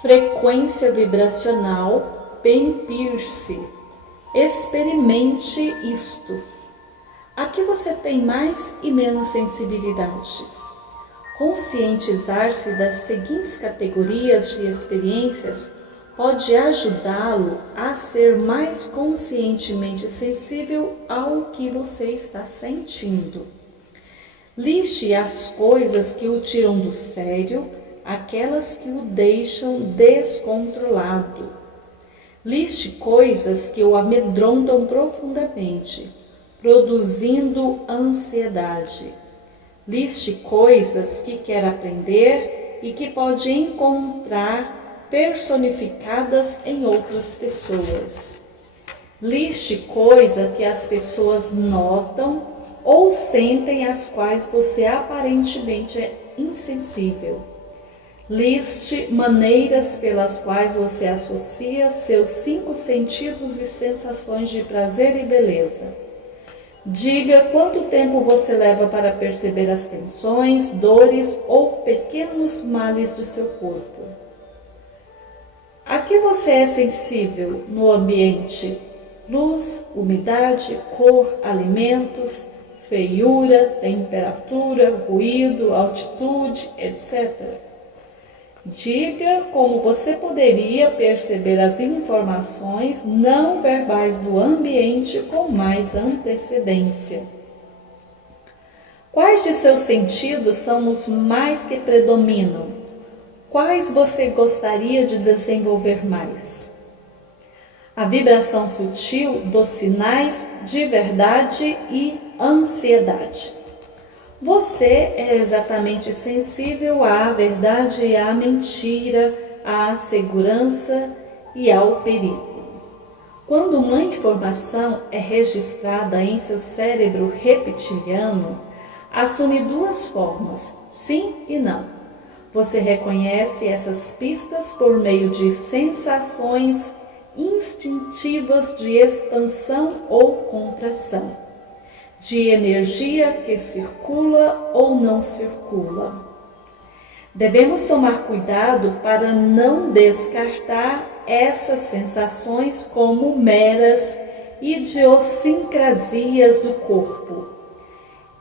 Frequência vibracional Ben-Pierce. Experimente isto. Aqui você tem mais e menos sensibilidade. Conscientizar-se das seguintes categorias de experiências pode ajudá-lo a ser mais conscientemente sensível ao que você está sentindo. Liste as coisas que o tiram do sério, aquelas que o deixam descontrolado. Liste coisas que o amedrontam profundamente, produzindo ansiedade. Liste coisas que quer aprender e que pode encontrar personificadas em outras pessoas. Liste coisas que as pessoas notam ou sentem, às quais você aparentemente é insensível. Liste maneiras pelas quais você associa seus 5 sentidos e sensações de prazer e beleza. Diga quanto tempo você leva para perceber as tensões, dores ou pequenos males do seu corpo. A que você é sensível no ambiente? Luz, umidade, cor, alimentos, feiura, temperatura, ruído, altitude, etc. Diga como você poderia perceber as informações não verbais do ambiente com mais antecedência. Quais de seus sentidos são os mais que predominam? Quais você gostaria de desenvolver mais? A vibração sutil dos sinais de verdade e ansiedade. Você é exatamente sensível à verdade e à mentira, à segurança e ao perigo. Quando uma informação é registrada em seu cérebro reptiliano, assume 2 formas, sim e não. Você reconhece essas pistas por meio de sensações instintivas de expansão ou contração, de energia que circula ou não circula. Devemos tomar cuidado para não descartar essas sensações como meras idiosincrasias do corpo.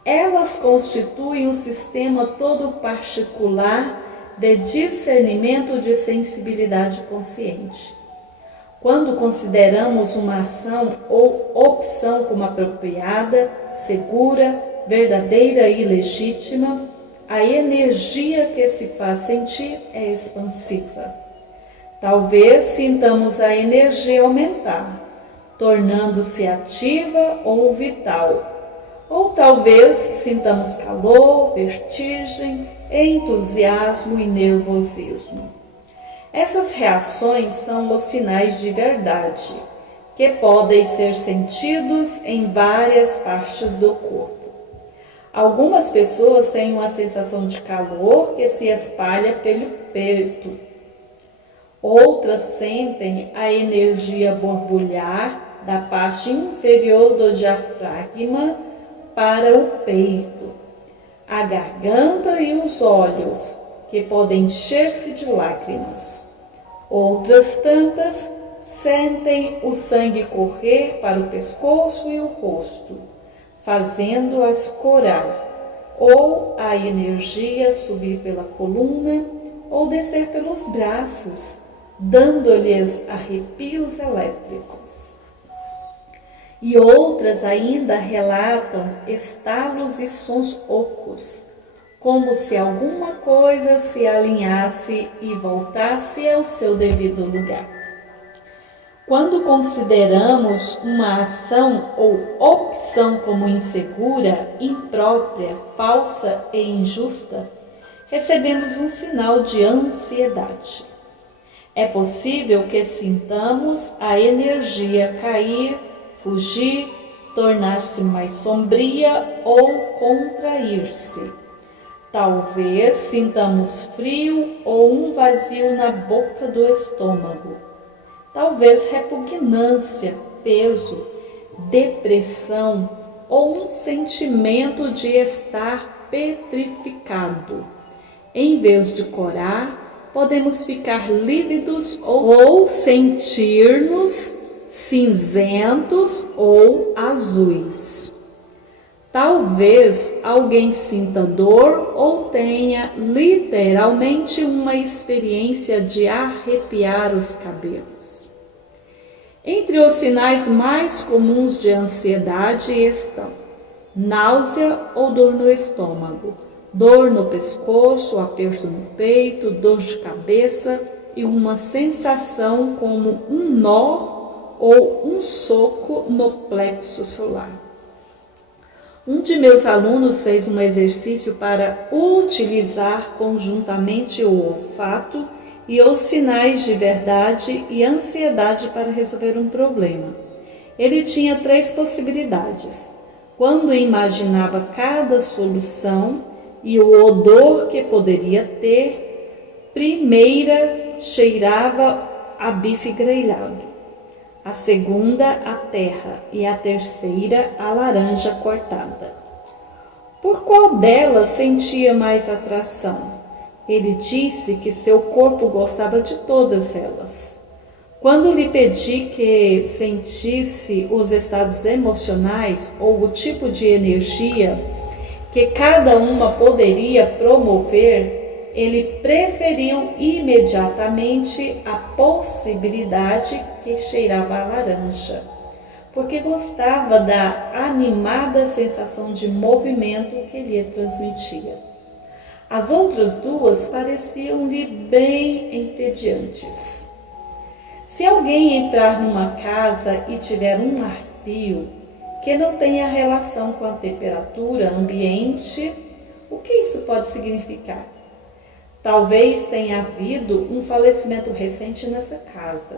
Elas constituem um sistema todo particular de discernimento de sensibilidade consciente. Quando consideramos uma ação ou opção como apropriada, segura, verdadeira e legítima, a energia que se faz sentir é expansiva. Talvez sintamos a energia aumentar, tornando-se ativa ou vital. Ou talvez sintamos calor, vertigem, entusiasmo e nervosismo. Essas reações são os sinais de verdade, que podem ser sentidos em várias partes do corpo. Algumas pessoas têm uma sensação de calor que se espalha pelo peito. Outras sentem a energia borbulhar da parte inferior do diafragma para o peito, a garganta e os olhos, que podem encher-se de lágrimas. Outras tantas sentem o sangue correr para o pescoço e o rosto, fazendo-as corar, ou a energia subir pela coluna ou descer pelos braços, dando-lhes arrepios elétricos. E outras ainda relatam estalos e sons ocos, como se alguma coisa se alinhasse e voltasse ao seu devido lugar. Quando consideramos uma ação ou opção como insegura, imprópria, falsa e injusta, recebemos um sinal de ansiedade. É possível que sintamos a energia cair, fugir, tornar-se mais sombria ou contrair-se. Talvez sintamos frio ou um vazio na boca do estômago. Talvez repugnância, peso, depressão ou um sentimento de estar petrificado. Em vez de corar, podemos ficar lívidos ou sentir-nos cinzentos ou azuis. Talvez alguém sinta dor ou tenha literalmente uma experiência de arrepiar os cabelos. Entre os sinais mais comuns de ansiedade estão náusea ou dor no estômago, dor no pescoço, aperto no peito, dor de cabeça e uma sensação como um nó ou um soco no plexo solar. Um de meus alunos fez um exercício para utilizar conjuntamente o olfato e os sinais de verdade e ansiedade para resolver um problema. Ele tinha 3 possibilidades. Quando imaginava cada solução e o odor que poderia ter, primeira cheirava a bife grelhado, a segunda a terra e a terceira a laranja cortada. Por qual delas sentia mais atração? Ele disse que seu corpo gostava de todas elas. Quando lhe pedi que sentisse os estados emocionais ou o tipo de energia que cada uma poderia promover, ele preferiu imediatamente a possibilidade que cheirava a laranja, porque gostava da animada sensação de movimento que lhe transmitia. As outras 2 pareciam-lhe bem entediantes. Se alguém entrar numa casa e tiver um arrepio que não tenha relação com a temperatura ambiente, o que isso pode significar? Talvez tenha havido um falecimento recente nessa casa.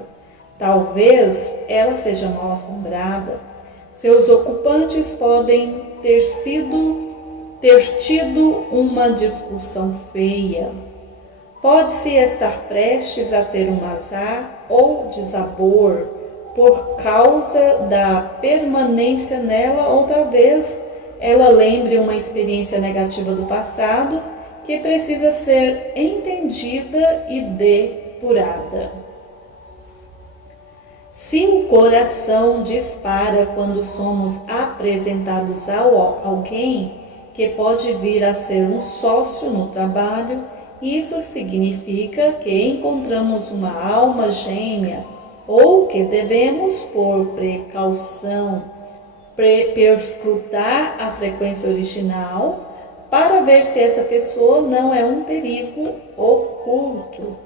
Talvez ela seja mal assombrada. Seus ocupantes podem ter tido uma discussão feia. Pode-se estar prestes a ter um azar ou desabor por causa da permanência nela, ou talvez ela lembre uma experiência negativa do passado que precisa ser entendida e depurada. Se o coração dispara quando somos apresentados a alguém que pode vir a ser um sócio no trabalho, isso significa que encontramos uma alma gêmea ou que devemos, por precaução, perscrutar a frequência original para ver se essa pessoa não é um perigo oculto.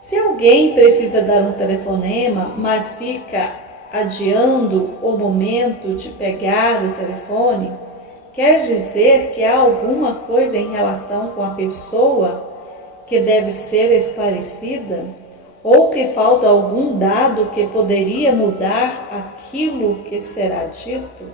Se alguém precisa dar um telefonema, mas fica adiando o momento de pegar o telefone, quer dizer que há alguma coisa em relação com a pessoa que deve ser esclarecida? Ou que falta algum dado que poderia mudar aquilo que será dito?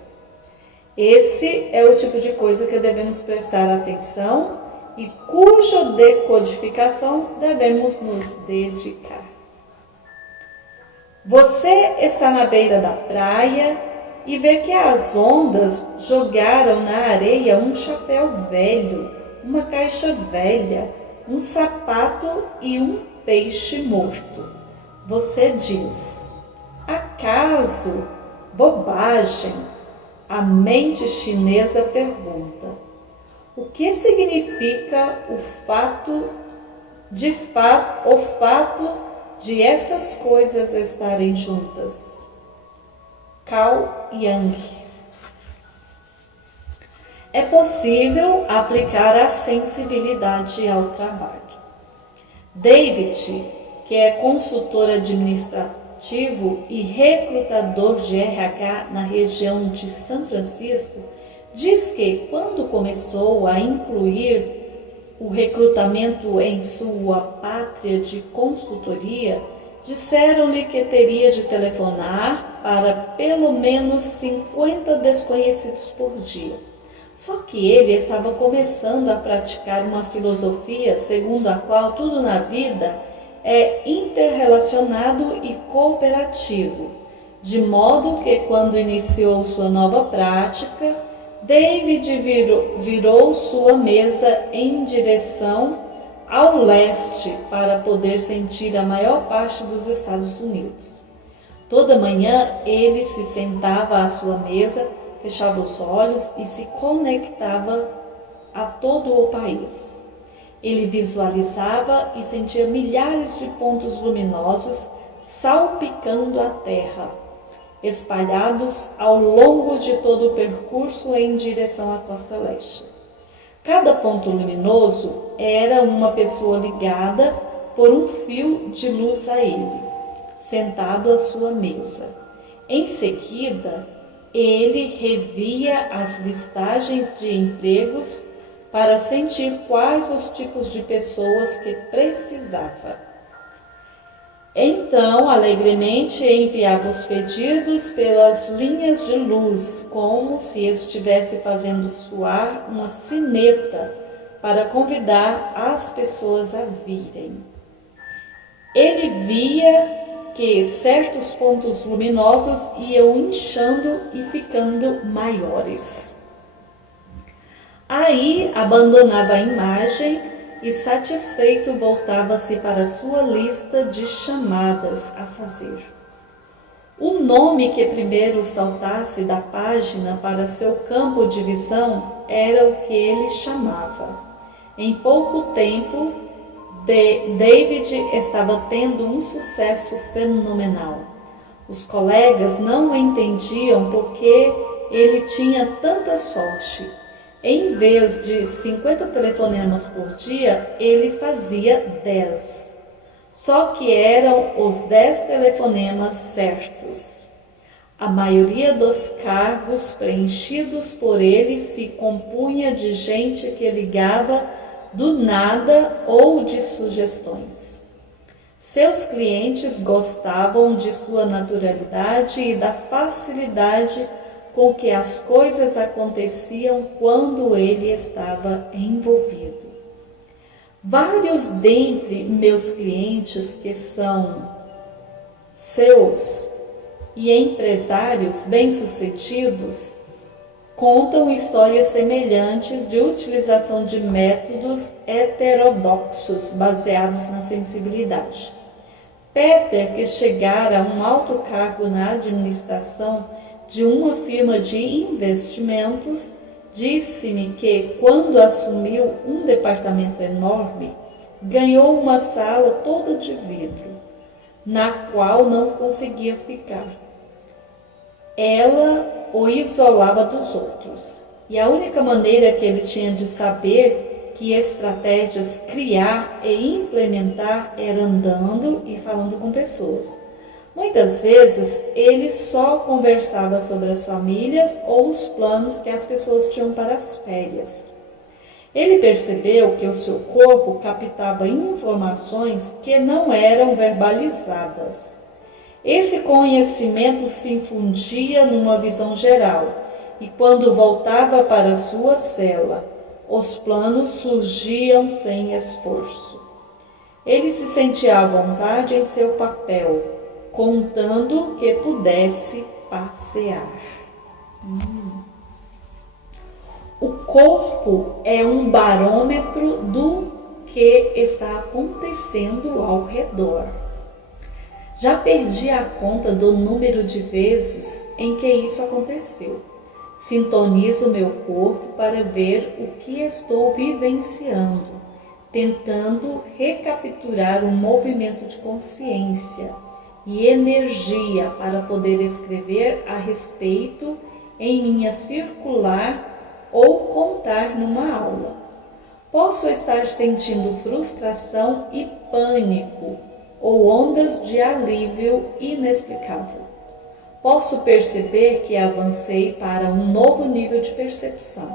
Esse é o tipo de coisa que devemos prestar atenção e cuja decodificação devemos nos dedicar. Você está na beira da praia e vê que as ondas jogaram na areia um chapéu velho, uma caixa velha, um sapato e um peixe morto. Você diz: acaso? Bobagem. A mente chinesa pergunta: o que significa o fato de essas coisas estarem juntas? Carl Jung. É possível aplicar a sensibilidade ao trabalho. David, que é consultor administrativo e recrutador de RH na região de São Francisco, diz que quando começou a incluir o recrutamento em sua pátria de consultoria, disseram-lhe que teria de telefonar para pelo menos 50 desconhecidos por dia. Só que ele estava começando a praticar uma filosofia segundo a qual tudo na vida é interrelacionado e cooperativo, de modo que quando iniciou sua nova prática, David virou sua mesa em direção ao leste para poder sentir a maior parte dos Estados Unidos. Toda manhã ele se sentava à sua mesa, fechava os olhos e se conectava a todo o país. Ele visualizava e sentia milhares de pontos luminosos salpicando a terra, espalhados ao longo de todo o percurso em direção à costa leste. Cada ponto luminoso era uma pessoa ligada por um fio de luz a ele, sentado à sua mesa. Em seguida, ele revia as listagens de empregos para sentir quais os tipos de pessoas que precisava. Então, alegremente enviava os pedidos pelas linhas de luz, como se estivesse fazendo soar uma sineta para convidar as pessoas a virem. Ele via que certos pontos luminosos iam inchando e ficando maiores. Aí abandonava a imagem e, satisfeito, voltava-se para sua lista de chamadas a fazer. O nome que primeiro saltasse da página para seu campo de visão era o que ele chamava. Em pouco tempo, David estava tendo um sucesso fenomenal. Os colegas não entendiam por que ele tinha tanta sorte. Em vez de 50 telefonemas por dia, ele fazia 10. Só que eram os 10 telefonemas certos. A maioria dos cargos preenchidos por ele se compunha de gente que ligava do nada ou de sugestões. Seus clientes gostavam de sua naturalidade e da facilidade com que as coisas aconteciam quando ele estava envolvido. Vários dentre meus clientes que são seus e empresários bem-sucedidos contam histórias semelhantes de utilização de métodos heterodoxos baseados na sensibilidade. Peter, que chegara a um alto cargo na administração de uma firma de investimentos, disse-me que, quando assumiu um departamento enorme, ganhou uma sala toda de vidro, na qual não conseguia ficar. Ela o isolava dos outros, e a única maneira que ele tinha de saber que estratégias criar e implementar era andando e falando com pessoas. Muitas vezes, ele só conversava sobre as famílias ou os planos que as pessoas tinham para as férias. Ele percebeu que o seu corpo captava informações que não eram verbalizadas. Esse conhecimento se infundia numa visão geral, e quando voltava para sua cela, os planos surgiam sem esforço. Ele se sentia à vontade em seu papel, contando que pudesse passear. O corpo é um barômetro do que está acontecendo ao redor. Já perdi a conta do número de vezes em que isso aconteceu. Sintonizo meu corpo para ver o que estou vivenciando, tentando recapturar um movimento de consciência e energia para poder escrever a respeito em minha circular ou contar numa aula. Posso estar sentindo frustração e pânico ou ondas de alívio inexplicável. Posso perceber que avancei para um novo nível de percepção.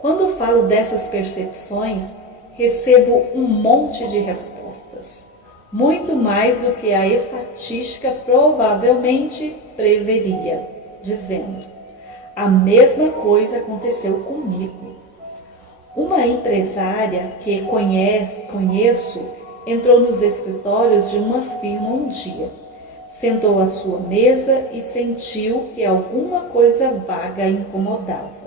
Quando falo dessas percepções, recebo um monte de respostas. Muito mais do que a estatística provavelmente preveria, dizendo: a mesma coisa aconteceu comigo. Uma empresária que conheço entrou nos escritórios de uma firma um dia, sentou à sua mesa e sentiu que alguma coisa vaga a incomodava.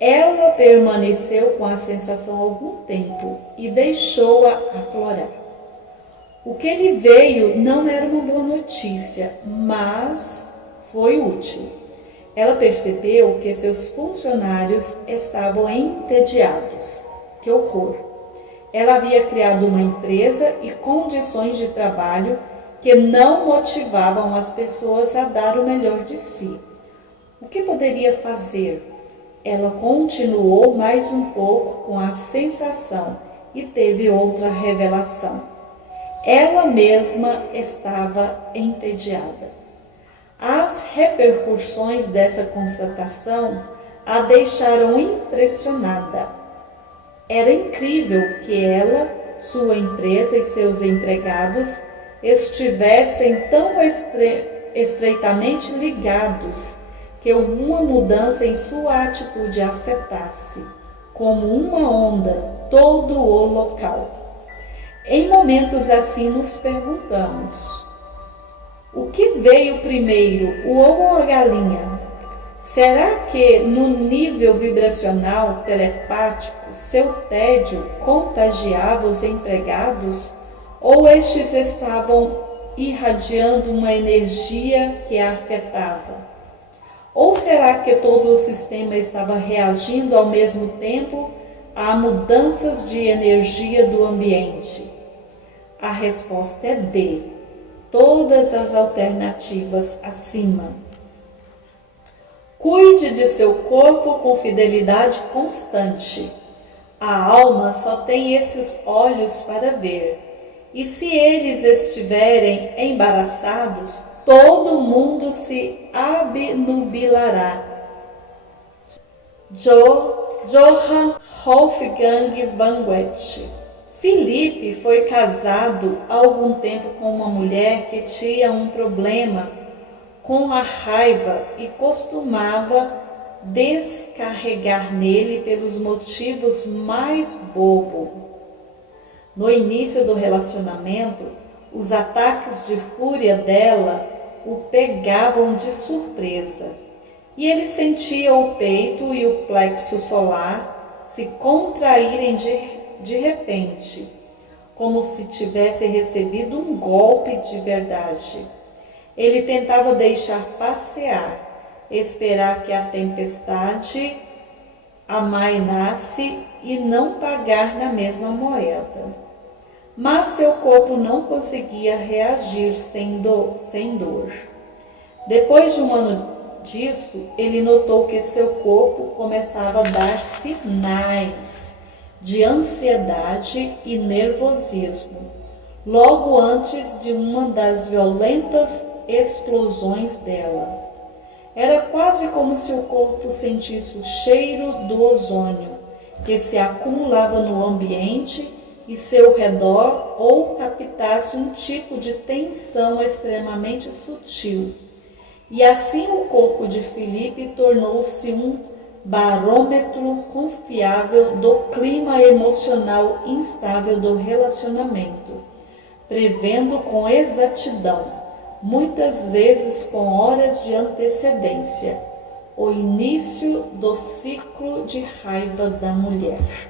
Ela permaneceu com a sensação algum tempo e deixou-a aflorar. O que lhe veio não era uma boa notícia, mas foi útil. Ela percebeu que seus funcionários estavam entediados. Que horror! Ela havia criado uma empresa e condições de trabalho que não motivavam as pessoas a dar o melhor de si. O que poderia fazer? Ela continuou mais um pouco com a sensação e teve outra revelação. Ela mesma estava entediada. As repercussões dessa constatação a deixaram impressionada. Era incrível que ela, sua empresa e seus empregados estivessem tão estreitamente ligados que uma mudança em sua atitude afetasse, como uma onda, todo o local. Em momentos assim nos perguntamos: o que veio primeiro, o ovo ou a galinha? Será que no nível vibracional telepático seu tédio contagiava os empregados ou estes estavam irradiando uma energia que a afetava? Ou será que todo o sistema estava reagindo ao mesmo tempo a mudanças de energia do ambiente? A resposta é D. Todas as alternativas acima. Cuide de seu corpo com fidelidade constante. A alma só tem esses olhos para ver, e se eles estiverem embaraçados, todo mundo se abnubilará. Johann Wolfgang van Goethe. Filipe foi casado há algum tempo com uma mulher que tinha um problema com a raiva e costumava descarregar nele pelos motivos mais bobos. No início do relacionamento, os ataques de fúria dela o pegavam de surpresa e ele sentia o peito e o plexo solar se contraírem de repente, como se tivesse recebido um golpe de verdade. Ele tentava deixar passear, esperar que a tempestade amainasse e não pagar na mesma moeda. Mas seu corpo não conseguia reagir sem dor. Depois de um ano disso, ele notou que seu corpo começava a dar sinais de ansiedade e nervosismo, logo antes de uma das violentas explosões dela. Era quase como se o corpo sentisse o cheiro do ozônio que se acumulava no ambiente e seu redor ou captasse um tipo de tensão extremamente sutil. E assim o corpo de Filipe tornou-se um barômetro confiável do clima emocional instável do relacionamento, prevendo com exatidão, muitas vezes com horas de antecedência, o início do ciclo de raiva da mulher.